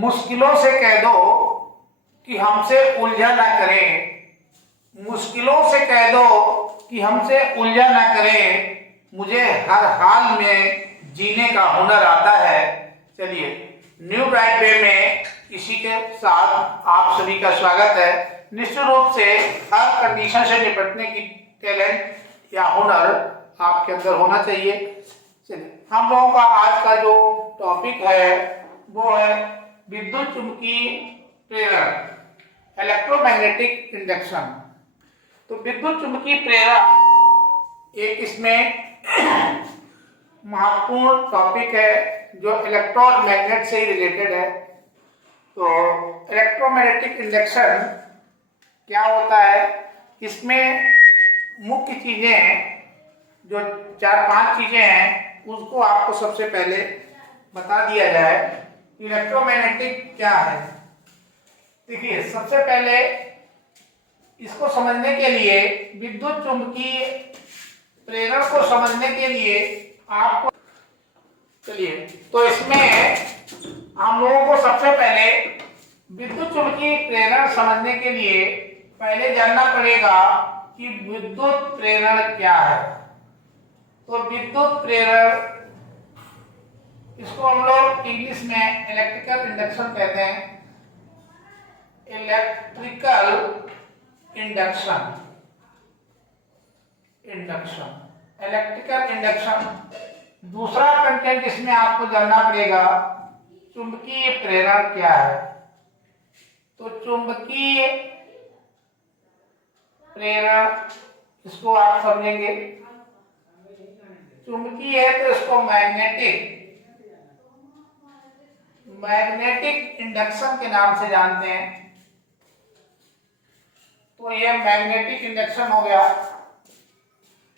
मुश्किलों से कह दो कि हमसे उलझा ना करें, मुश्किलों से कह दो कि हमसे उलझा ना करें, मुझे हर हाल में जीने का हुनर आता है। चलिए, न्यू ब्राइट वे में इसी के साथ आप सभी का स्वागत है। निश्चित रूप से हर कंडीशन से निपटने की टैलेंट या हुनर आपके अंदर होना चाहिए। चलिए, हम लोगों का आज का जो टॉपिक है वो है विद्युत चुंबकीय प्रेरण, इलेक्ट्रोमैग्नेटिक इंडक्शन। तो विद्युत चुंबकीय प्रेरण एक इसमें महत्वपूर्ण टॉपिक है जो इलेक्ट्रॉन मैग्नेट से ही रिलेटेड है। तो इलेक्ट्रोमैग्नेटिक इंडक्शन क्या होता है, इसमें मुख्य चीजें जो 4-5 चीजें हैं उसको आपको सबसे पहले बता दिया जाए। इलेक्ट्रोमैग्नेटिक क्या है, देखिए सबसे पहले इसको समझने के लिए, विद्युत चुंबकीय प्रेरण को समझने के लिए आपको, चलिए तो इसमें हम लोगों को सबसे पहले विद्युत चुंबकीय प्रेरण समझने के लिए पहले जानना पड़ेगा कि विद्युत प्रेरण क्या है। तो विद्युत प्रेरण, इसको हम लोग इंग्लिश में इलेक्ट्रिकल इंडक्शन कहते हैं। Electrical induction, electrical induction. दूसरा कंटेंट इसमें आपको जानना पड़ेगा, चुंबकीय प्रेरण क्या है। तो चुंबकीय प्रेरण, इसको आप समझेंगे, चुंबकीय है तो इसको मैग्नेटिक इंडक्शन के नाम से जानते हैं। तो यह मैग्नेटिक इंडक्शन हो गया।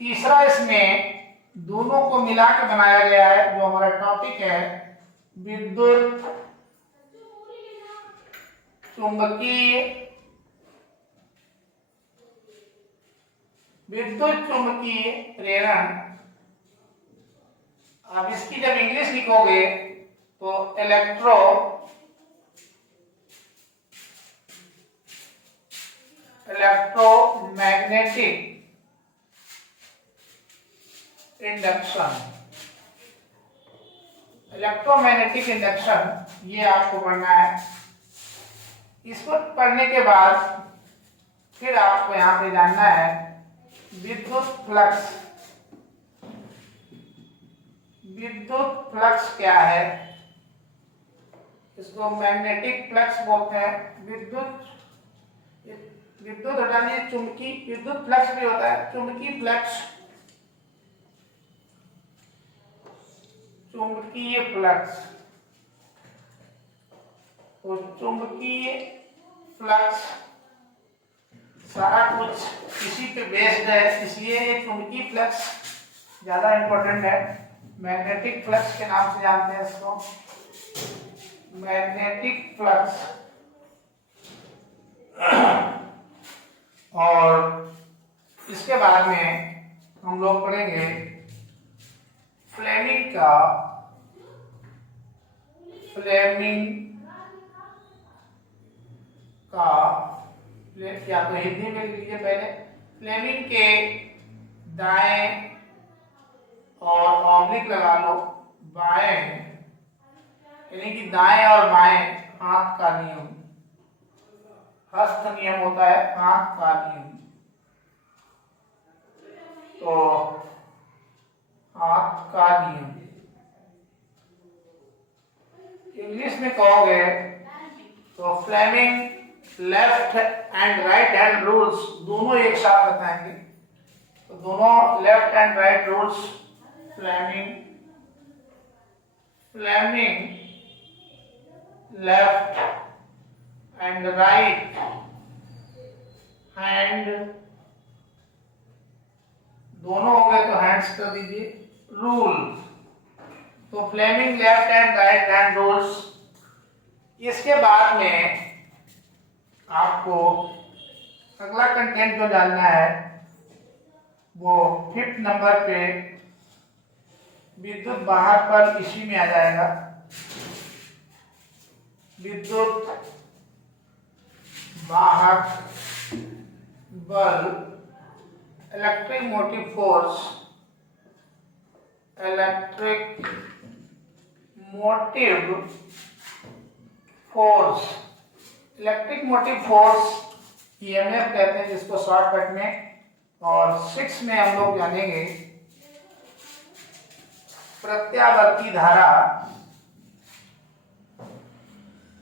तीसरा इसमें दोनों को मिला के बनाया गया है जो हमारा टॉपिक है, विद्युत चुंबकीय प्रेरण। अब इसकी जब इंग्लिश लिखोगे तो इलेक्ट्रोमैग्नेटिक इंडक्शन, इलेक्ट्रोमैग्नेटिक इंडक्शन ये आपको पढ़ना है। इसको पढ़ने के बाद फिर आपको यहाँ पे जानना है विद्युत फ्लक्स। विद्युत फ्लक्स क्या है, इसको मैग्नेटिक फ्लक्स बोलते हैं। विद्युत हटाने चुंबकीय, विद्युत फ्लक्स भी होता है, चुंबकीय फ्लक्स, चुंबकीय फ्लक्स। तो चुंबकीय फ्लक्स सारा कुछ इसी पे बेस्ड है, इसलिए ये चुंबकीय फ्लक्स ज्यादा इंपॉर्टेंट है। मैग्नेटिक फ्लक्स के नाम से जानते हैं इसको, मैग्नेटिक फ्लक्स। और इसके बाद में हम लोग पढ़ेंगे फ्लेमिंग का, या तो हिंदी में लिखिए पहले, फ्लेमिंग के दाएं और ऑब्लिक लगा लो, बाएं, यानी कि दाएं और बाएं हाथ का नियम, हस्त नियम होता है, हाथ का नियम। तो हाथ का नियम इंग्लिश में कहोगे तो Fleming left and right hand rules दोनों एक साथ बताएंगे। तो दोनों left and right rules, Fleming left and right hand, दोनों हो गए तो हैंड्स कर दीजिए, रूल। तो Fleming left and right hand rules. इसके बाद में आपको अगला कंटेंट जो जानना है वो 5th नंबर पे विद्युत बाहर पर इसी में आ जाएगा। विद्युत वाहक बल, electric motive force, electric motive force, electric motive force EMF कहते हैं जिसको शॉर्टकट में। और 6 में हम लोग जानेंगे प्रत्यावर्ती धारा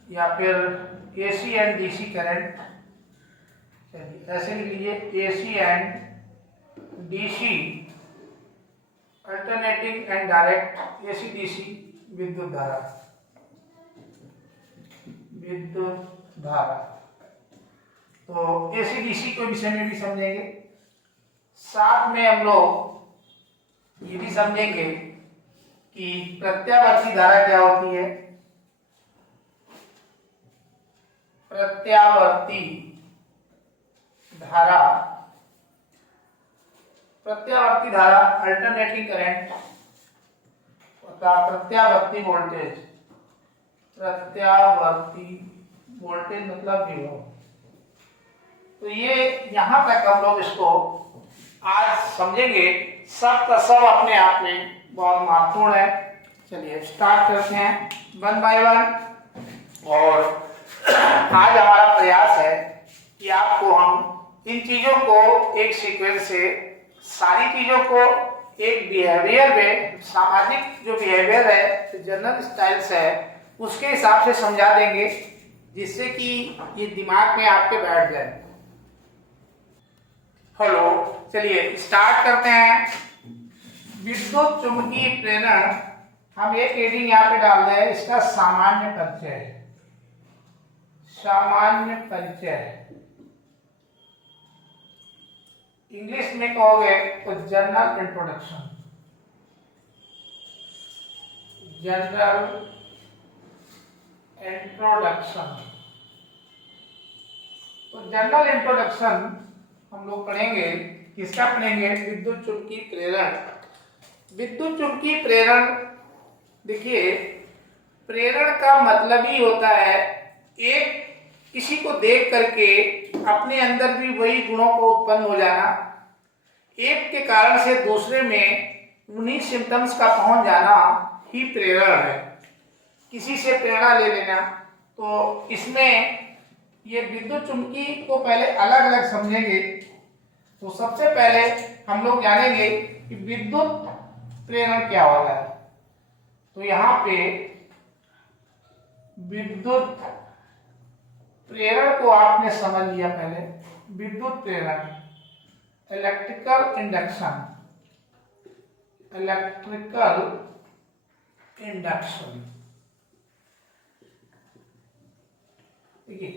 या फिर एसी एंड डीसी करंट। चलिए ऐसे लिख लीजिए, AC and DC alternating and direct, AC DC विद्युत धारा, विद्युत धारा। तो एसी डीसी के विषय में भी समझेंगे, साथ में हम लोग ये भी समझेंगे कि प्रत्यावर्ती धारा क्या होती है। प्रत्यावर्ती धारा, प्रत्यावर्ती धारा अल्टरनेटिंग करंट, प्रत्यावर्ती वोल्टेज, प्रत्यावर्ती वोल्टेज मतलब विभव। तो ये यहां तक हम लोग इसको आज समझेंगे। सब का सब अपने आप में बहुत महत्वपूर्ण है। चलिए स्टार्ट करते हैं 1 बाय 1। और आज हमारा प्रयास है कि आपको हम इन चीजों को एक सीक्वेंस से, सारी चीजों को एक बिहेवियर में, सामाजिक जो बिहेवियर है, जनरल स्टाइल्स है, उसके हिसाब से समझा देंगे, जिससे कि ये दिमाग में आपके बैठ जाए। हेलो, चलिए स्टार्ट करते हैं। विद्युत चुंबकीय प्रेरण, हम एक हेडिंग यहाँ पे डाल रहे हैं, इसका सामान्य परिचय। सामान्य परिचय इंग्लिश में कहोगे तो जनरल इंट्रोडक्शन। General introduction. तो जनरल इंट्रोडक्शन हम लोग पढ़ेंगे, किसका पढ़ेंगे? विद्युत चुंबकीय प्रेरण। विद्युत चुंबकीय प्रेरण, देखिए प्रेरण का मतलब ही होता है एक किसी को देख करके अपने अंदर भी वही गुणों को उत्पन्न हो जाना, एक के कारण से दूसरे में उन्हीं सिम्टम्स का पहुंच जाना ही प्रेरण है। किसी से प्रेरणा ले लेना। तो इसमें ये विद्युत चुंबकीय को पहले अलग अलग समझेंगे। तो सबसे पहले हम लोग जानेंगे कि विद्युत प्रेरण क्या होता है। तो यहाँ पे विद्युत प्रेरण को आपने समझ लिया पहले। विद्युत प्रेरण, इलेक्ट्रिकल इंडक्शन, इलेक्ट्रिकल इंडक्शन। देखिए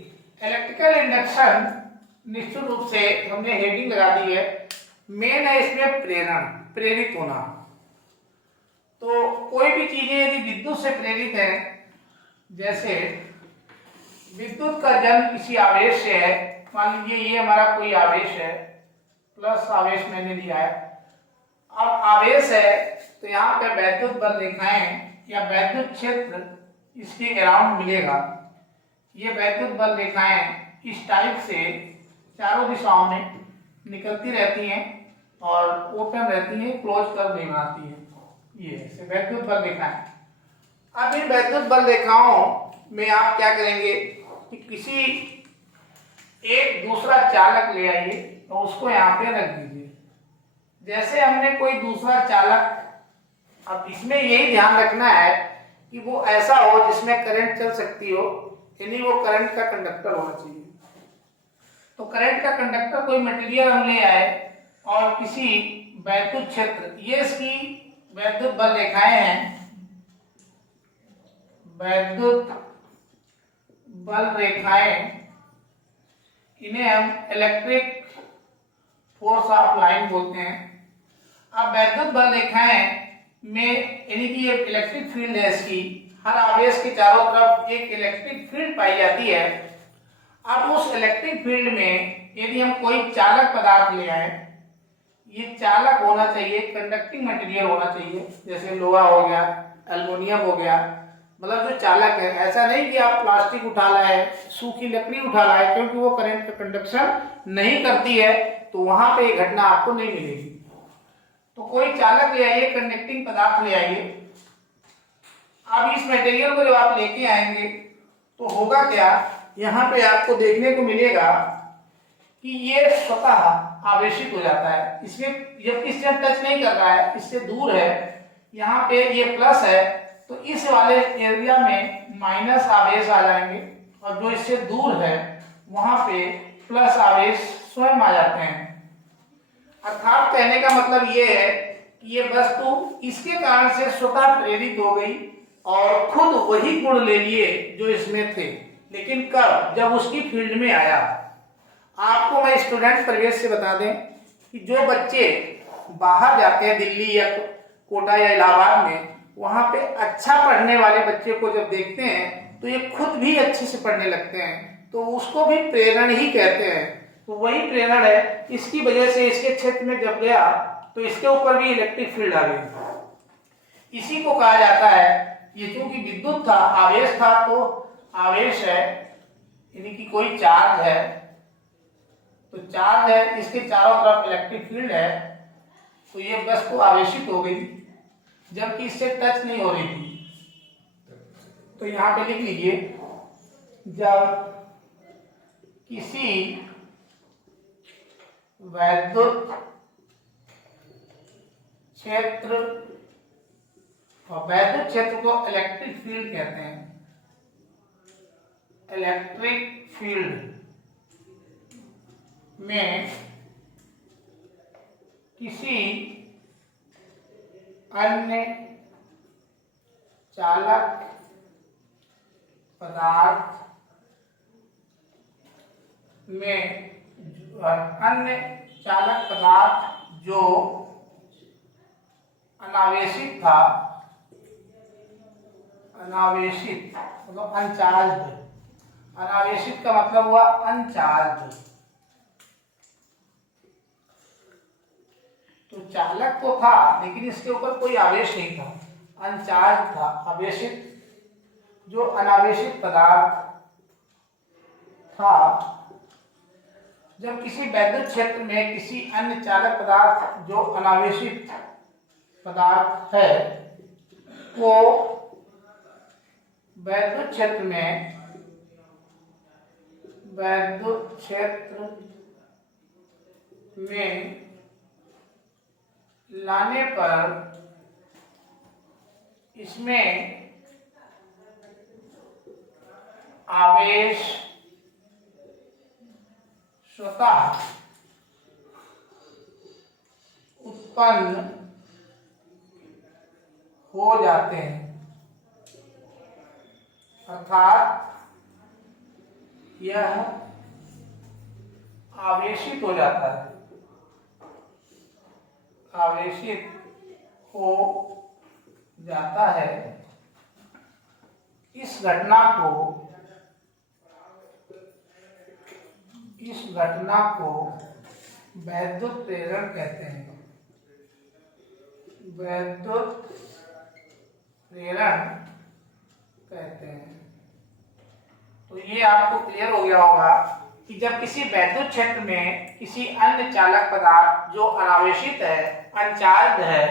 इलेक्ट्रिकल इंडक्शन निश्चित रूप से हमने हेडिंग लगा दी है, मेन है इसमें प्रेरण, प्रेरित होना। तो कोई भी चीजें यदि विद्युत से प्रेरित है, जैसे विद्युत का जन्म किसी आवेश से है, मान लीजिए ये हमारा कोई आवेश है, प्लस आवेश मैंने लिया है। अब आवेश है तो यहाँ पे वैद्युत बल रेखाएं या वैद्युत क्षेत्र इसके अराउंड मिलेगा। ये वैद्युत बल रेखाएं इस टाइप से चारों दिशाओं में निकलती रहती हैं और ओपन रहती हैं, क्लोज कर नहीं बनाती हैं। ये वैद्युत बल रेखाएं। अब इन वैद्युत बल रेखाओं में आप क्या करेंगे कि किसी एक दूसरा चालक ले आइए और उसको यहाँ पे रख दीजिए। जैसे हमने कोई दूसरा चालक, अब इसमें यही ध्यान रखना है कि वो ऐसा हो जिसमें करंट चल सकती हो, यानी वो करंट का कंडक्टर होना चाहिए। तो करंट का कंडक्टर कोई मटेरियल हम ले आए और किसी वैद्युत क्षेत्र, ये इसकी वैद्युत बल रेखाएं हैं, वैद्युत बल रेखाएं, इन्हें हम इलेक्ट्रिक फोर्स ऑफ लाइन बोलते हैं। अब वैद्युत बल रेखाएं में यानी कि एक इलेक्ट्रिक फील्ड है, इसकी हर आवेश के चारों तरफ एक इलेक्ट्रिक फील्ड पाई जाती है। अब उस इलेक्ट्रिक फील्ड में यदि हम कोई चालक पदार्थ ले आए, ये चालक होना चाहिए, कंडक्टिंग मटेरियल होना चाहिए, जैसे लोहा हो गया, एल्युमिनियम हो गया, मतलब जो चालक है, ऐसा नहीं कि आप प्लास्टिक उठा लाए, सूखी लकड़ी उठा लाए, क्योंकि वो करंट का कंडक्शन नहीं करती है, तो वहां पे ये घटना आपको नहीं मिलेगी। तो कोई चालक ले आइए, कंडक्टिंग पदार्थ ले आइए। अब इस मटेरियल को जब आप लेके आएंगे तो होगा क्या, यहाँ पे आपको देखने को मिलेगा कि ये स्वतः आवेशित हो जाता है। इसमें जब इससे टच नहीं कर रहा है, इससे दूर है, यहाँ पे ये प्लस है, तो इस वाले एरिया में माइनस आवेश आ जाएंगे, और जो इससे दूर है वहां पे प्लस आवेश स्वयं आ जाते हैं। अर्थात कहने का मतलब ये है कि ये वस्तु इसके कारण से स्वतः प्रेरित हो गई और खुद वही गुण ले लिए जो इसमें थे, लेकिन कब, जब उसकी फील्ड में आया। आपको मैं स्टूडेंट परिवेश से बता दें कि जो बच्चे बाहर जाते हैं, दिल्ली या कोटा या इलाहाबाद में, वहां पे अच्छा पढ़ने वाले बच्चे को जब देखते हैं तो ये खुद भी अच्छे से पढ़ने लगते हैं, तो उसको भी प्रेरण ही कहते हैं। तो वही प्रेरण है, इसकी वजह से इसके क्षेत्र में जब गया तो इसके ऊपर भी इलेक्ट्रिक फील्ड आ गई। इसी को कहा जाता है, ये चूंकि विद्युत था, आवेश था, तो आवेश है यानी कि कोई चार्ज है, तो चार्ज है, इसके चारों तरफ इलेक्ट्रिक फील्ड है, तो ये वस्तु आवेशित हो गई जबकि इससे टच नहीं हो रही थी। तो यहां पे लिख लीजिए, जब किसी वैद्युत क्षेत्र, और वैद्युत क्षेत्र को इलेक्ट्रिक फील्ड कहते हैं, इलेक्ट्रिक फील्ड में किसी अन्य चालक पदार्थ में, अन्य चालक पदार्थ जो अनावेशित था, अनावेशित मतलब अनचार्ज, अनावेशित का मतलब हुआ अनचार्ज। तो चालक तो था लेकिन इसके ऊपर कोई आवेश नहीं था, अनचार्ज था। आवेशित, जो अनावेशित पदार्थ था, जब किसी वैद्युत क्षेत्र में किसी अन्य चालक पदार्थ जो अनावेशित पदार्थ है, वो वैद्युत क्षेत्र में, वैद्युत क्षेत्र में लाने पर इसमें आवेश स्वतः उत्पन्न हो जाते हैं, अर्थात यह आवेशित हो जाता है, आवेशित हो जाता है। इस घटना को, इस घटना को वैद्युत प्रेरण कहते हैं, वैद्युत प्रेरण कहते हैं। तो ये आपको क्लियर हो गया होगा कि जब किसी वैद्युत क्षेत्र में किसी अन्य चालक पदार्थ जो अनावेशित है, अनचार्ज है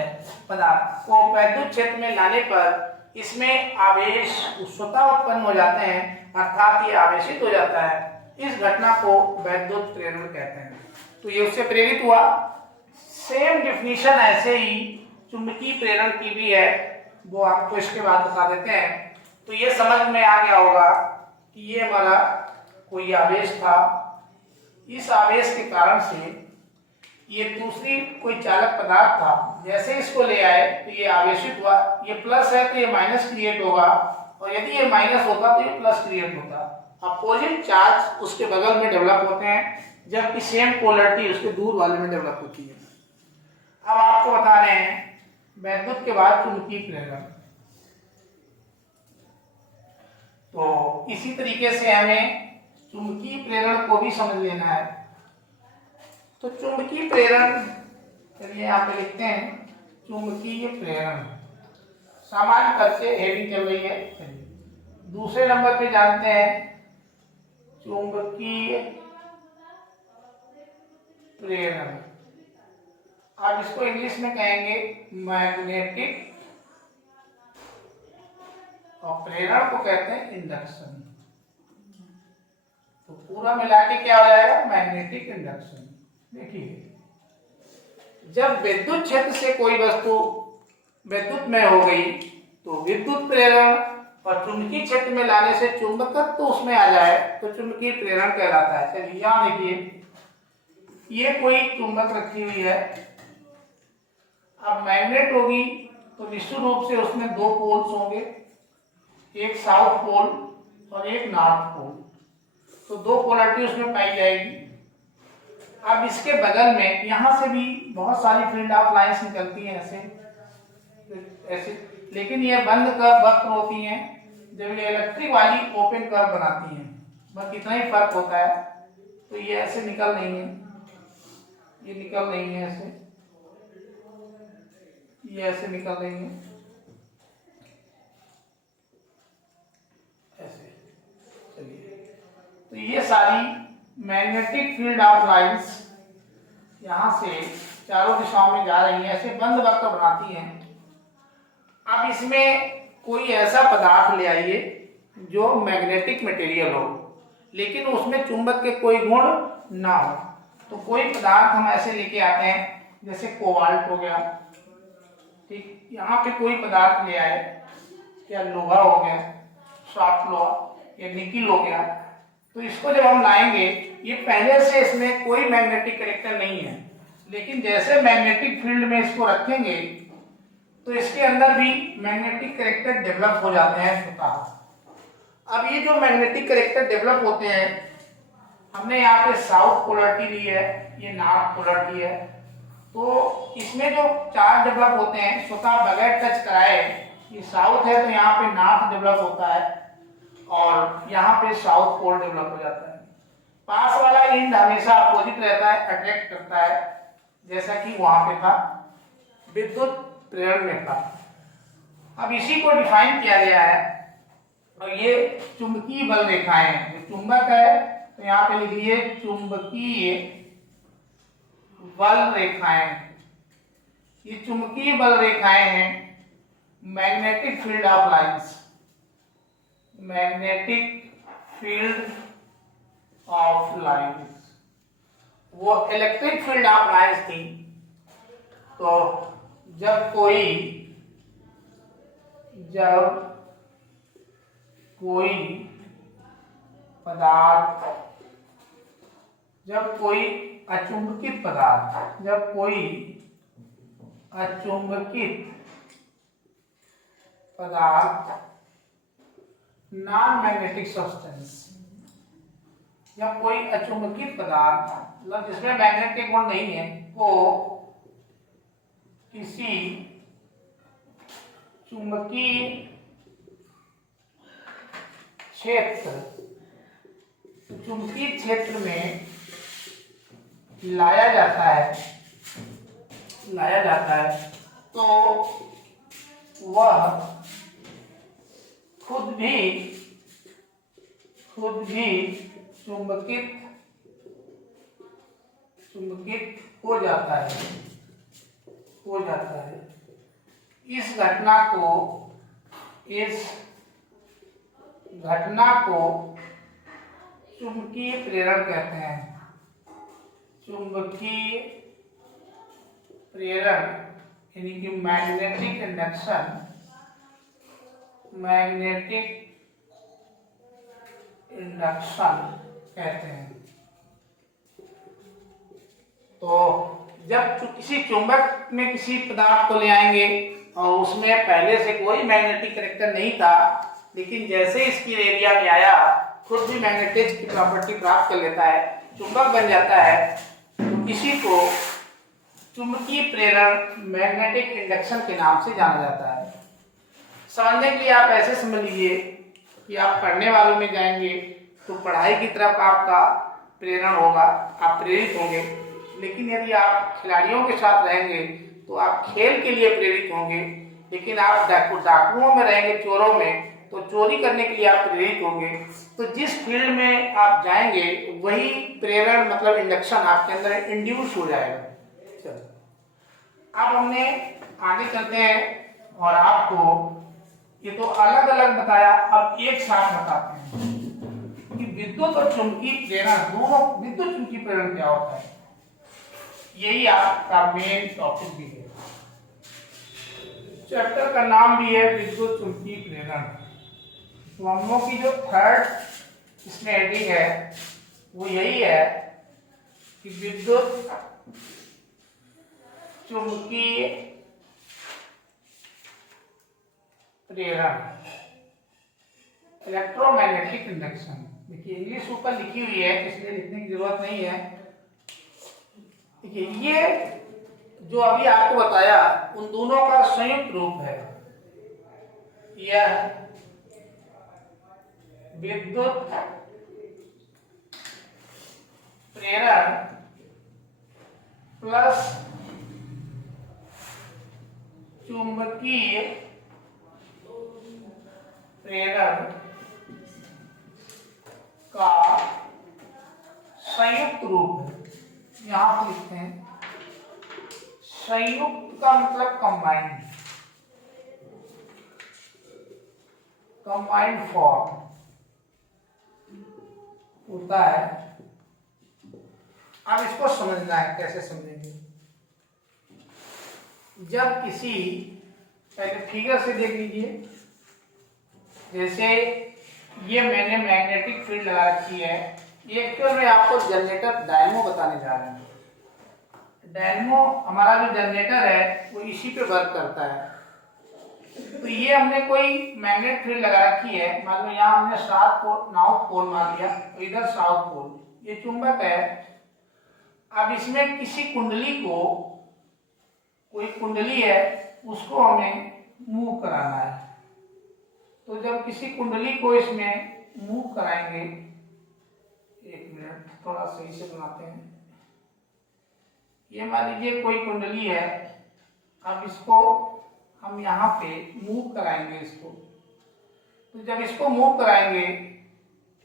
पदार्थ को वैद्युत क्षेत्र में लाने पर इसमें आवेश स्वतः उत्पन्न हो जाते हैं, अर्थात ये आवेशित हो जाता है। इस घटना को वैद्युत प्रेरण कहते हैं। तो ये उससे प्रेरित हुआ। सेम डिफिनीशन ऐसे ही चुंबकीय प्रेरण की भी है, वो आपको इसके बाद बता देते हैं। तो ये समझ में आ गया होगा कि ये हमारा कोई आवेश था, इस आवेश के कारण से ये दूसरी कोई चालक पदार्थ था, जैसे इसको ले आए तो ये आवेशित हुआ। ये प्लस है तो ये माइनस क्रिएट होगा, और यदि ये माइनस होता तो ये प्लस क्रिएट होता। अपोजिट चार्ज उसके बगल में डेवलप होते हैं, जबकि सेम पोलरिटी उसके दूर वाले में डेवलप होती है। अब आपको बता रहे हैं वैद्युत के बाद चुंबकीय प्रेरण। तो इसी तरीके से हमें चुंबकीय प्रेरण को भी समझ लेना है। तो चुंबकीय प्रेरण, चलिए यहाँ पे लिखते हैं चुंबकीय प्रेरण। सामान्य खर्चे हेडिंग चल रही है, चलिए दूसरे नंबर पे जानते हैं चुंबकीय प्रेरण। आप इसको इंग्लिश में कहेंगे मैग्नेटिक, और प्रेरण को कहते हैं इंडक्शन। तो पूरा मिला के क्या हो जाएगा, मैग्नेटिक इंडक्शन। देखिए, जब विद्युत क्षेत्र से कोई वस्तु विद्युत में हो गई तो विद्युत प्रेरण, और चुंबकीय क्षेत्र में लाने से चुंबकत्व तो उसमें आ जाए तो चुंबकीय प्रेरण कहलाता है। चलिए यहां देखिए, ये कोई चुंबक रखी हुई है, अब मैग्नेट होगी तो निश्चित रूप से उसमें दो पोल्स होंगे, एक साउथ पोल और एक नॉर्थ पोल, तो दो पोलरिटी उसमें पाई जाएगी। अब इसके बगल में यहां से भी बहुत सारी फील्ड ऑफ लाइंस निकलती हैं ऐसे, लेकिन ये बंद कर्व वक्र होती हैं, जब ये इलेक्ट्रिक वाली ओपन कर्व बनाती हैं, बस इतना ही फर्क होता है। तो ये ऐसे निकल नहीं है, ये निकल नहीं है ऐसे, ये ऐसे निकल रही है ऐसे। चलिए, तो ये सारी मैग्नेटिक फील्ड ऑफ लाइंस यहां से चारों दिशाओं में जा रही हैं, ऐसे बंद वक्र बनाती हैं। अब इसमें कोई ऐसा पदार्थ ले आइए जो मैग्नेटिक मटेरियल हो, लेकिन उसमें चुंबक के कोई गुण ना हो। तो कोई पदार्थ हम ऐसे लेके आते हैं, जैसे कोबाल्ट हो गया, ठीक, यहाँ पे कोई पदार्थ ले आए, या लोहा हो गया, सॉफ्ट लोहा, या निकिल हो गया, तो इसको जब हम लाएंगे, ये पहले से इसमें कोई मैग्नेटिक कैरेक्टर नहीं है, लेकिन जैसे मैग्नेटिक फील्ड में इसको रखेंगे तो इसके अंदर भी मैग्नेटिक कैरेक्टर डेवलप हो जाते हैं स्वतः। अब ये जो मैग्नेटिक कैरेक्टर डेवलप होते हैं, हमने यहाँ पे साउथ पोलरिटी ली है, ये नॉर्थ पोलरिटी है, तो इसमें जो चार्ज डेवलप होते हैं स्वतः बगैर टच कराए, ये साउथ है तो यहाँ पे नॉर्थ डेवलप होता है, और यहाँ पे साउथ पोल डेवलप हो जाता है। पास वाला एंड हमेशा अपोजिट रहता है, अट्रैक्ट करता है, जैसा कि वहां पे था विद्युत प्रेरण में था। अब इसी को डिफाइन किया गया है, और ये चुंबकीय बल रेखाएं हैं। जो चुंबक है तो यहाँ पे लिखिए चुंबकीय बल रेखाएं। ये चुंबकीय बल रेखाएं हैं magnetic field of lines, magnetic field of lines. वो इलेक्ट्रिक फील्ड ऑफ लाइंस थी। तो जब कोई पदार्थ, जब कोई अचुंबकित पदार्थ, जब कोई अचुंबकित पदार्थ, नॉन मैग्नेटिक सब्सटेंस, जब कोई अचुंबकित पदार्थ मतलब जिसमें मैग्नेट के गुण नहीं है, को किसी चुंबकीय क्षेत्र, चुंबकीय क्षेत्र में लाया जाता है, तो वह खुद भी चुंबकित हो जाता है। इस घटना को चुंबकीय प्रेरण कहते हैं। चुंबकीय प्रेरण यानी कि मैग्नेटिक इंडक्शन, कहते हैं। तो जब किसी चुंबक में किसी पदार्थ को ले आएंगे और उसमें पहले से कोई मैग्नेटिक कैरेक्टर नहीं था, लेकिन जैसे इसकी एरिया में आया खुद भी मैग्नेटिक की प्रॉपर्टी प्राप्त कर लेता है, चुंबक बन जाता है, तो इसी को चुंबकीय प्रेरण मैग्नेटिक इंडक्शन के नाम से जाना जाता है। समझने के लिए आप ऐसे समझ लीजिए कि आप पढ़ने वालों में जाएंगे तो पढ़ाई की तरफ आपका प्रेरण होगा, आप प्रेरित होंगे, लेकिन यदि आप खिलाड़ियों के साथ रहेंगे तो आप खेल के लिए प्रेरित होंगे। लेकिन आप डाकुओं में रहेंगे, चोरों में, तो चोरी करने के लिए आप प्रेरित होंगे। तो जिस फील्ड में आप जाएंगे वही प्रेरण मतलब इंडक्शन आपके अंदर इंड्यूस हो जाएगा। चलो अब हमने आगे चलते हैं और आपको ये तो अलग अलग बताया, अब एक साथ बताते हैं कि विद्युत और चुंबकीय प्रेरण दोनों, विद्युत चुंबकीय प्रेरण क्या होता है, यही आपका मेन टॉपिक भी है। चैप्टर का नाम भी है विद्युत चुंबकीय प्रेरण। तो हम लोग की जो थर्ड इसमें हेडिंग है वो यही है कि विद्युत चुंबकीय प्रेरण, इलेक्ट्रोमैग्नेटिक इंडक्शन। देखिए इंग्लिश ऊपर लिखी हुई है इसलिए लिखने की जरूरत नहीं है। देखिए ये जो अभी आपको बताया उन दोनों का संयुक्त रूप है, यह विद्युत प्रेरण प्लस चुंबकीय प्रेरण का संयुक्त रूप है। यहां पर लिखते हैं संयुक्त का मतलब कंबाइंड, कंबाइंड फॉर्म होता है। अब इसको समझना है, कैसे समझेंगे? जब किसी, पहले फिगर से देख लीजिए, जैसे ये मैंने मैग्नेटिक फील्ड लगा रखी है, ये एक्चुअल में आपको जनरेटर डायनमो बताने जा रहे हैं। डायनमो हमारा जो जनरेटर है वो इसी पे वर्क करता है। तो ये हमने कोई मैग्नेट फील्ड लगा रखी है, मान लो यहाँ हमने साउथ पोल, नॉर्थ पोल मान लिया, तो इधर साउथ पोल, ये चुंबक है। अब इसमें किसी कुंडली को, कोई कुंडली है उसको हमें मूव कराना है। तो जब किसी कुंडली को इसमें मूव कराएंगे, एक मिनट थोड़ा सही से बनाते हैं। ये मान लीजिए कोई कुंडली है, अब इसको हम यहाँ पे मूव कराएंगे इसको। तो जब इसको मूव कराएंगे,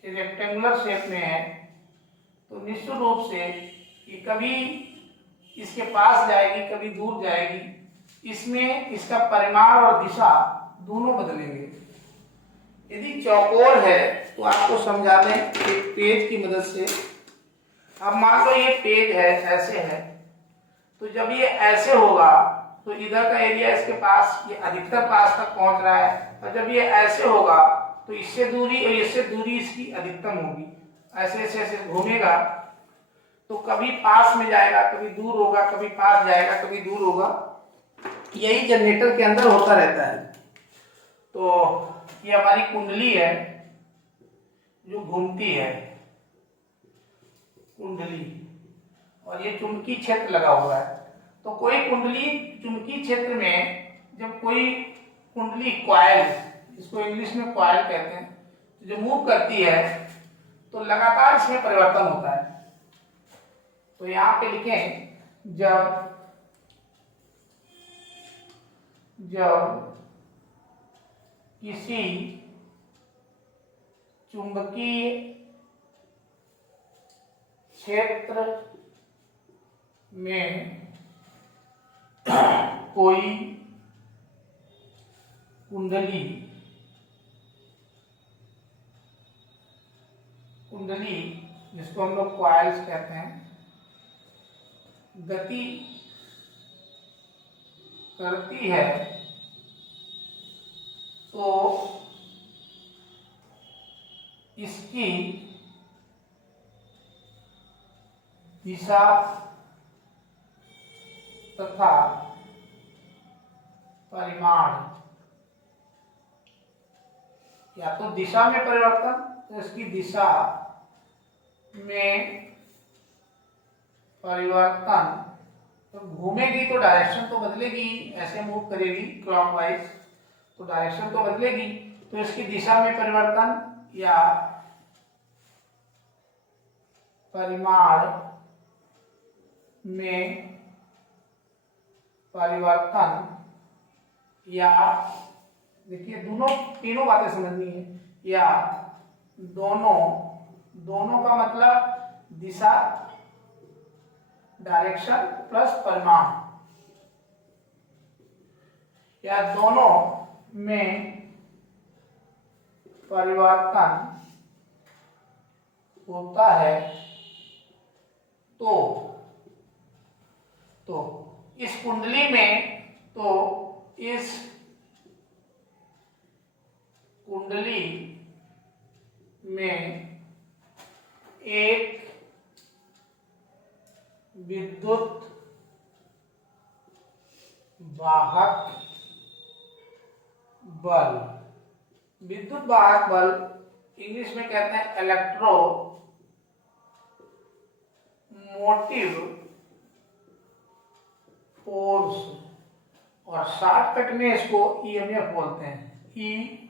रेक्टेंगुलर शेप में है, तो निश्चित रूप से ये कभी इसके पास जाएगी कभी दूर जाएगी, इसमें इसका परिमाण और दिशा दोनों बदलेंगे। यदि चौकोर है तो आपको समझा दें एक पेज की मदद से। अब मान लो ये पेज है, ऐसे है, तो जब ये ऐसे होगा तो इधर का एरिया इसके पास, ये अधिकतर पास तक पहुंच रहा है, और जब ये ऐसे होगा तो इससे दूरी और इससे दूरी इसकी अधिकतम होगी। ऐसे ऐसे ऐसे घूमेगा तो कभी पास में जाएगा कभी दूर होगा, कभी पास जाएगा कभी दूर होगा। यही जनरेटर के अंदर होता रहता है। तो ये हमारी कुंडली है जो घूमती है, कुंडली, और ये चुंबकीय क्षेत्र लगा हुआ है। तो कोई कुंडली चुंबकीय क्षेत्र में, जब कोई कुंडली कॉइल, इसको इंग्लिश में कॉइल कहते हैं, तो जो मूव करती है तो लगातार इसमें परिवर्तन होता है। तो यहां पे लिखें जब किसी चुंबकीय क्षेत्र में कोई कुंडली जिसको हम लोग कॉइल्स कहते हैं, गति करती है तो इसकी दिशा तथा परिमाण, या तो दिशा में परिवर्तन, तो इसकी दिशा में परिवर्तन, तो घूमेगी तो डायरेक्शन तो बदलेगी, ऐसे मूव करेगी क्लॉकवाइज तो डायरेक्शन तो बदलेगी, तो इसकी दिशा में परिवर्तन या परिमाण में परिवर्तन या देखिए दोनों तीनों बातें समझनी है, या दोनों का मतलब दिशा, डायरेक्शन प्लस परिमाण, या दोनों में परिवर्तन होता है तो इस कुंडली में, इस कुंडली में एक विद्युत वाहक बल, इंग्लिश में कहते हैं इलेक्ट्रो मोटिव फोर्स, और शॉर्टकट में इसको ईएमएफ बोलते हैं, ईएमएफ।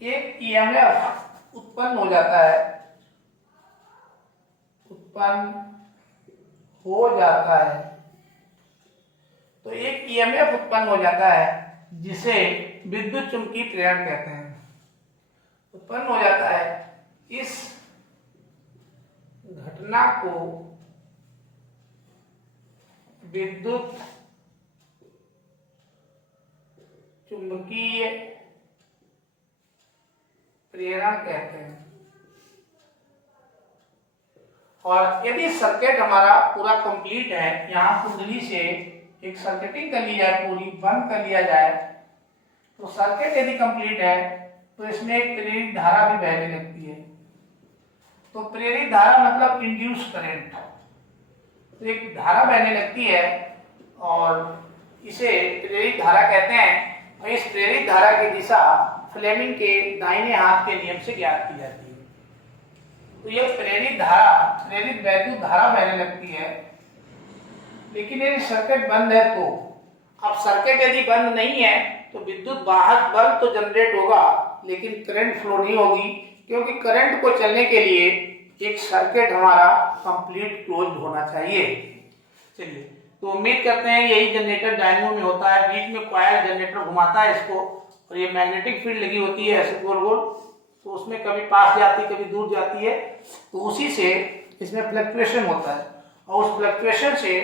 एक ईएमएफ उत्पन्न हो जाता है, तो एक ईएमएफ उत्पन्न हो जाता है जिसे विद्युत चुंबकीय प्रेरण कहते हैं, उत्पन्न हो जाता है। इस घटना को विद्युत चुंबकीय प्रेरण कहते हैं। और यदि सर्किट हमारा पूरा कंप्लीट है, यहाँ कुंडली से एक सर्किटिंग कर ली जाए, पूरी बंद कर लिया जाए, तो सर्किट यदि कंप्लीट है तो इसमें एक प्रेरित धारा भी बहने लगती है। तो प्रेरित धारा मतलब इंड्यूस करंट, तो एक धारा बहने लगती है और इसे प्रेरित धारा कहते हैं। और इस प्रेरित धारा की दिशा फ्लेमिंग के दाहिने हाथ के नियम से ज्ञात की जाती है। तो यह प्रेरित वैद्युत धारा बहने लगती है। लेकिन यदि सर्किट बंद है तो, अब सर्किट यदि बंद नहीं है तो विद्युत वाहक बल तो जनरेट होगा लेकिन करंट फ्लो नहीं होगी, क्योंकि करंट को चलने के लिए एक सर्किट हमारा कंप्लीट क्लोज होना चाहिए। चलिए, तो उम्मीद करते हैं यही जनरेटर डायनेमो में होता है। बीच में कॉइल जनरेटर घुमाता है इसको, और ये मैग्नेटिक फील्ड लगी होती है ऐसे गोल गोल, तो उसमें कभी पास जाती कभी दूर जाती है, तो उसी से इसमें फ्लक्चुएशन होता है, और उस फ्लक्चुएशन से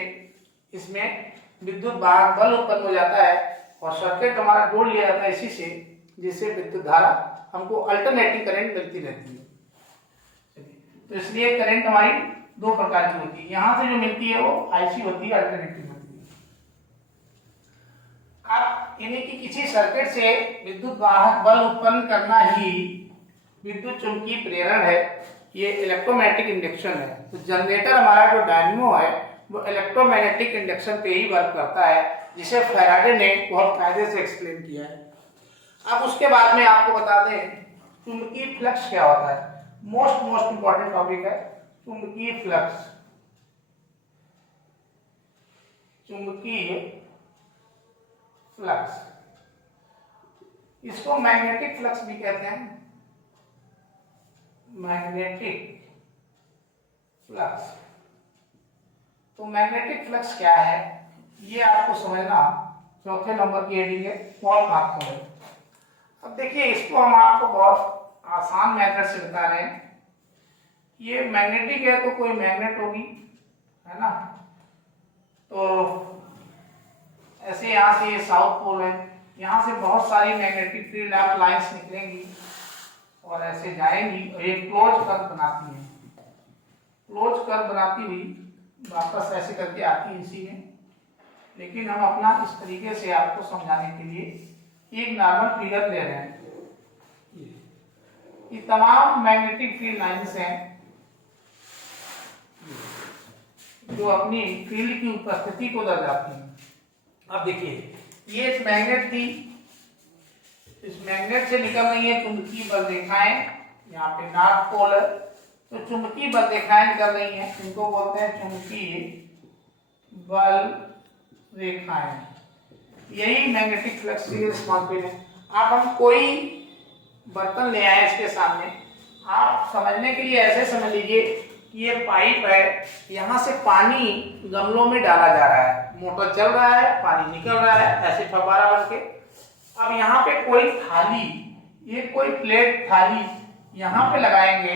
इसमें विद्युत वाहक बल उत्पन्न हो जाता है और सर्किट हमारा जोड़ लिया जाता है इसी से, जिससे विद्युत धारा हमको अल्टरनेटिंग करंट मिलती रहती है। तो इसलिए करंट हमारी दो प्रकार की होती है, यहां से जो मिलती है वो आईसी होती है, अल्टरनेटिंग होती है। अब यानी कि किसी सर्किट से विद्युत वाहक बल उत्पन्न करना ही विद्युत चुंबकीय प्रेरण है, ये इलेक्ट्रोमैग्नेटिक इंडक्शन है। तो जनरेटर हमारा जो डायनेमो है वो इलेक्ट्रोमैग्नेटिक इंडक्शन पे ही वर्क करता है, जिसे फैराडे ने बहुत कायदे से एक्सप्लेन किया है। अब उसके बाद में आपको बता दें चुंबकीय फ्लक्स क्या होता है। मोस्ट इंपॉर्टेंट टॉपिक है चुंबकीय फ्लक्स। चुंबकीय फ्लक्स, इसको मैग्नेटिक फ्लक्स भी कहते हैं, मैग्नेटिक फ्लक्स। तो मैग्नेटिक फ्लक्स क्या है ये आपको समझना चौथे नंबर की हेडिंग है, बहुत महत्वपूर्ण है। अब देखिए, इसको हम आपको बहुत आसान मेथड से बता रहे हैं। ये मैग्नेटिक है तो कोई मैग्नेट होगी, है ना, तो ऐसे यहाँ से ये साउथ पोल है, यहाँ से बहुत सारी मैग्नेटिक फील्ड लाइंस निकलेंगी और ऐसे जाएंगी और एक क्लोज कर्व बनाती है, क्लोज कर्व बनाती हुई वापस ऐसे करके आती है इसी में। लेकिन हम अपना इस तरीके से आपको समझाने के लिए एक नॉर्मल फिगर ले रहे हैं। ये तमाम मैग्नेटिक फील्ड लाइंस हैं जो अपनी फील्ड की उपस्थिति को दर्शाती हैं। अब देखिए, ये इस मैग्नेट थी, इस मैग्नेट से निकल रही है चुंबकीय बल रेखाएं, यहाँ पे नॉर्थ पोल है, तो चुंबकीय बल रेखाएं निकल रही हैं, इनको बोलते हैं चुंबकीय बल रेखाएं। यही मैग्नेटिक फ्लक्स की रिस्पॉन्सिबिलिटी है। आप हम कोई बर्तन ले आए इसके सामने, आप समझने के लिए ऐसे समझ लीजिए कि ये पाइप है, यहाँ से पानी गमलों में डाला जा रहा है, मोटर चल रहा है, पानी निकल रहा है ऐसे फव्वारा बन के। अब यहाँ पे कोई थाली, ये कोई प्लेट थाली यहाँ पे लगाएंगे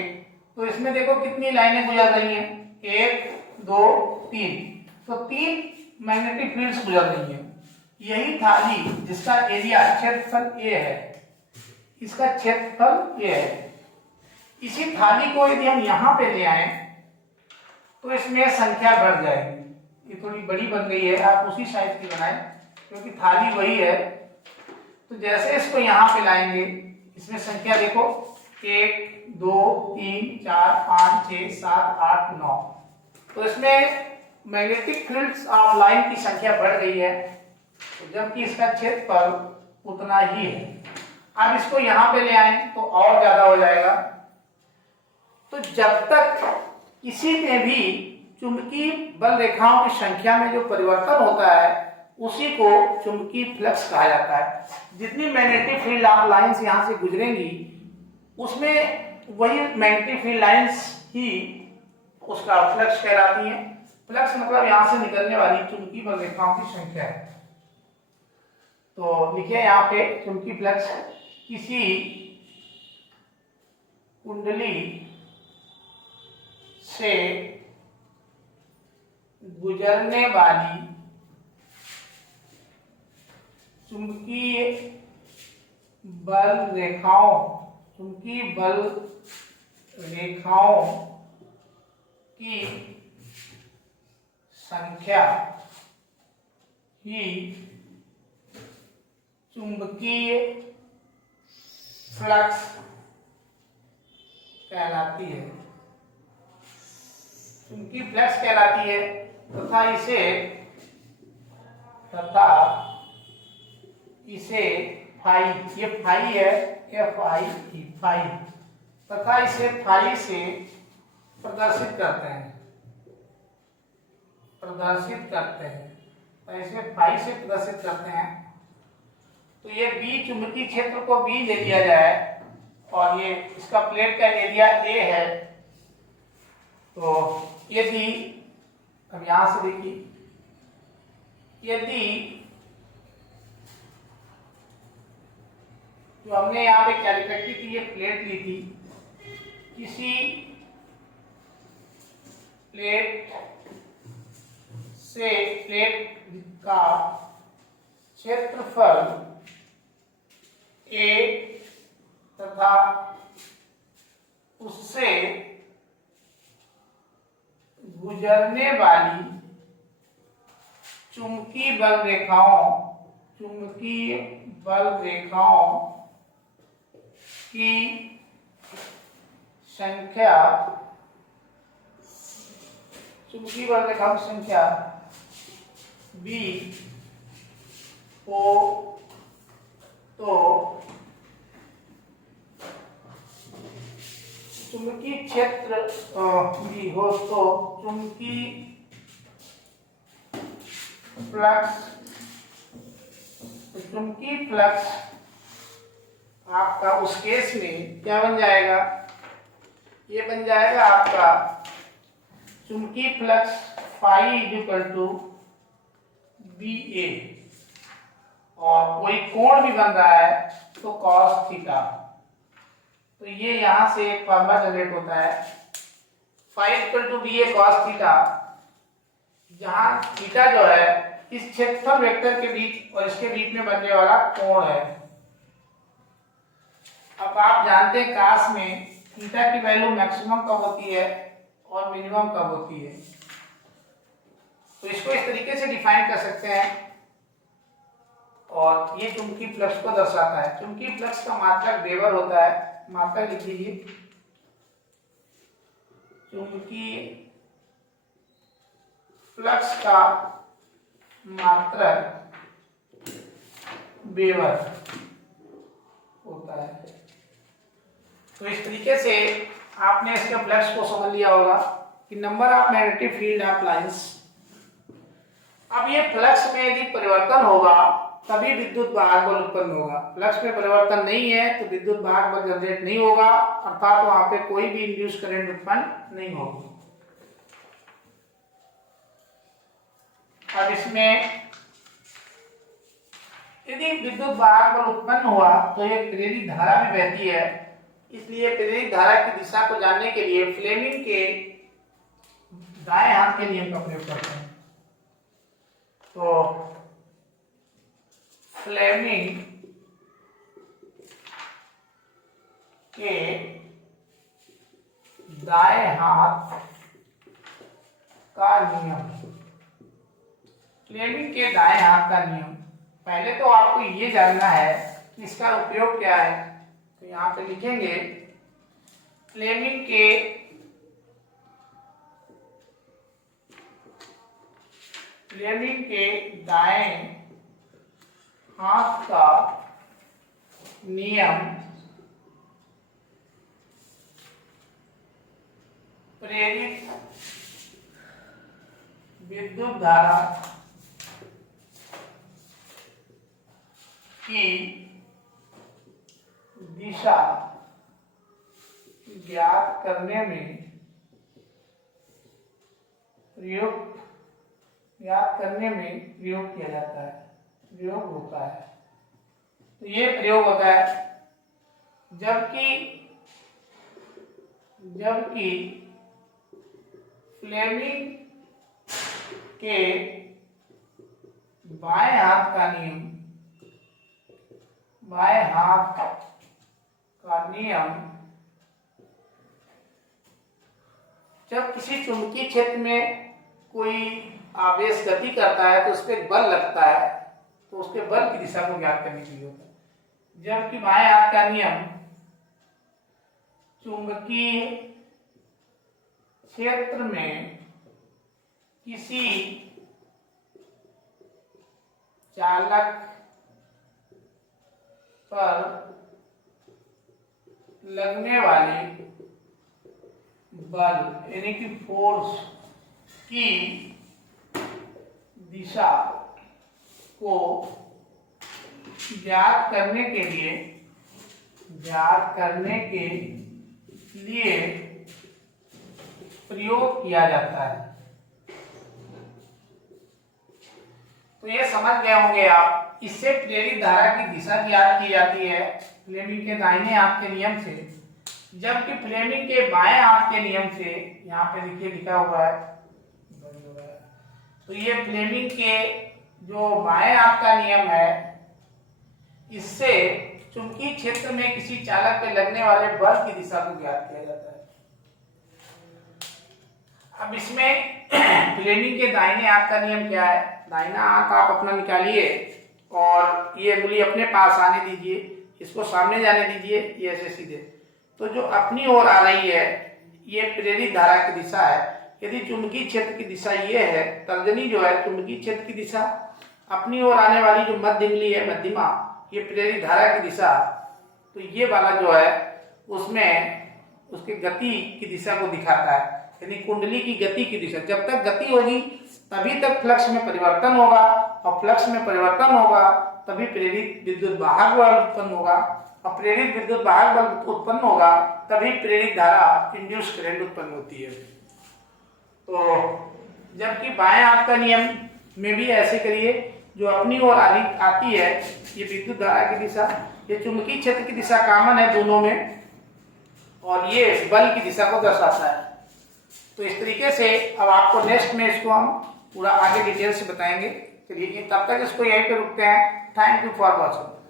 तो इसमें देखो कितनी लाइनें गुजर रही हैं, 1 2 3, तो 3 मैग्नेटिक फील्ड्स गुजर रही हैं। यही थाली जिसका एरिया क्षेत्रफल ए है, इसका क्षेत्रफल ए है, इसी थाली को यदि हम यहाँ पे ले आए तो इसमें संख्या बढ़ जाएगी। ये थोड़ी बड़ी बन गई है, आप उसी साइज की बनाएं क्योंकि थाली वही है। तो जैसे इसको यहाँ पे लाएंगे, इसमें संख्या देखो 1 2 3 4 5 6 7 8 9, तो इसमें मैग्नेटिक फील्ड्स ऑफ लाइन की संख्या बढ़ गई है, जबकि इसका क्षेत्रफल उतना ही है। अब इसको यहाँ पे ले आए तो और ज्यादा हो जाएगा। तो जब तक किसी में भी चुंबकीय बल रेखाओं की संख्या में जो परिवर्तन होता है उसी को चुंबकीय फ्लक्स कहा जाता है। जितनी मैग्नेटिक फील्ड लाइंस यहाँ से गुजरेंगी उसमें वही मैग्नेटिक फील्ड लाइंस ही उसका फ्लक्स कहलाती है। फ्लक्स मतलब यहाँ से निकलने वाली चुंबकीय बल रेखाओं की संख्या है। तो लिखिए यहाँ पे चुंबकीय फ्लक्स किसी कुंडली से गुजरने वाली चुंबकीय बल रेखाओं की संख्या ही चुंबकीय फ्लक्स कहलाती है। चुंबकीय फ्लक्स कहलाती है तथा इसे फाई, ये फाई है, FI फाई, तथा इसे फाई से प्रदर्शित करते हैं, तो इसे फाई से प्रदर्शित करते हैं। तो ये B चुंबकीय क्षेत्र को B ले लिया जाए और ये इसका प्लेट का एरिया A है। तो यदि अब यहां से देखिए, यदि जो हमने यहाँ पे कैलकुलेट की, ये प्लेट ली थी, किसी प्लेट से प्लेट का क्षेत्रफल A तथा उससे गुजरने वाली चुंबकीय बल रेखाओं की संख्या, चुंबकीय बल रेखाओं की संख्या B हो तो चुंबकीय क्षेत्र भी हो तो चुंबकीय फ्लक्स आपका उस केस में क्या बन जाएगा, ये बन जाएगा आपका चुंबकीय flux phi equal to BA, और कोई कोण भी बन रहा है तो कॉस थीटा। तो ये यहां से एक फॉर्मूला जनरेट होता है, phi equal to BA cos theta, जहां थीटा जो है इस क्षेत्रफल वेक्टर के बीच और इसके बीच में बनने वाला कोण है। अब आप जानते हैं काश में थीटा की वैल्यू मैक्सिमम कब होती है और मिनिमम कब होती है। तो इसको इस तरीके से डिफाइन कर सकते हैं और ये चुंबकीय फ्लक्स को दर्शाता है। चुंबकीय फ्लक्स का मात्रक वेबर होता है, मात्रक लिख लीजिए, चुंबकीय फ्लक्स का मात्रक वेबर होता है। तो इस तरीके से आपने इसके फ्लक्स को समझ लिया होगा कि number of magnetic field of lines. अब ये फ्लक्स में यदि परिवर्तन होगा तभी विद्युत वाहक बल उत्पन्न होगा। फ्लक्स में परिवर्तन नहीं है तो विद्युत वाहक बल जनरेट नहीं होगा, अर्थात वहां पे कोई भी इंड्यूस करंट उत्पन्न नहीं होगा। अब इसमें यदि विद्युत वाहक बल उत्पन्न हुआ तो एक प्रेरित धारा भी बहती है। इसलिए प्रेरित धारा की दिशा को जानने के लिए फ्लेमिंग के दाएं हाथ के नियम का प्रयोग करते हैं। तो फ्लेमिंग के दाएं हाथ का नियम, फ्लेमिंग के दाएं हाथ का नियम। पहले तो आपको ये जानना है कि इसका उपयोग क्या है। तो यहां पे लिखेंगे फ्लेमिंग के दाएं हाथ का नियम प्रेरित विद्युत धारा की दिशा ज्ञात करने में प्रयोग किया जाता है, प्रयोग होता है। तो ये प्रयोग होता है जबकि फ्लेमिंग के बाएं हाथ का नियम जब किसी चुंबकीय क्षेत्र में कोई आवेश गति करता है तो उस पर बल लगता है, तो उसके बल की दिशा को ज्ञात करने के लिए होता है। जबकि बाएं हाथ का नियम चुंबकीय क्षेत्र में किसी चालक पर लगने वाले बल यानी कि फोर्स की दिशा को ज्ञात करने के लिए प्रयोग किया जाता है। तो ये समझ गए होंगे आप। इससे प्रेरित धारा की दिशा ज्ञात की जाती है फ्लेमिंग के दाहिने हाथ के नियम से, जबकि फ्लेमिंग के बाएं हाथ के नियम से, यहाँ पे देखिए लिखा हुआ है। तो ये फ्लेमिंग के जो बाएं हाथ का नियम है, इससे चुंबकीय क्षेत्र में किसी चालक पे लगने वाले बल की दिशा को ज्ञात किया जाता है। अब इसमें फ्लेमिंग के दाहिने हाथ का नियम क्या है? दाहिना हाथ आप अपना निकालिए और ये उंगली अपने पास आने दीजिए, इसको सामने जाने दीजिए, ये ऐसे सीधे। तो जो अपनी ओर आ रही है ये प्रेरित धारा की दिशा है। यदि चुंबकीय क्षेत्र की दिशा ये है, तर्जनी जो है चुंबकीय क्षेत्र की दिशा, अपनी ओर आने वाली जो मध्य उंगली है मध्यमा, ये प्रेरित धारा की दिशा। तो ये वाला जो है उसमें उसकी गति की दिशा को दिखाता है, यानी कुंडली की गति की दिशा। जब तक गति होगी तभी तक फ्लक्स में परिवर्तन होगा, और फ्लक्स में परिवर्तन होगा तभी प्रेरित विद्युत वाहक बल उत्पन्न होगा, और प्रेरित विद्युत वाहक बल उत्पन्न होगा तभी प्रेरित धारा इंड्यूस करंट उत्पन्न होती है। तो जबकि बाएं हाथ का नियम में भी ऐसे करिए, जो अपनी ओर आती है ये विद्युत धारा की दिशा, ये चुंबकीय क्षेत्र की दिशा कॉमन है दोनों में, और ये बल की दिशा को दर्शाता है। तो इस तरीके से अब आपको नेक्स्ट में इसको हम पूरा आगे डिटेल से बताएंगे। चलिए तब तक इसको यहीं पे रुकते हैं। Thank you for watching.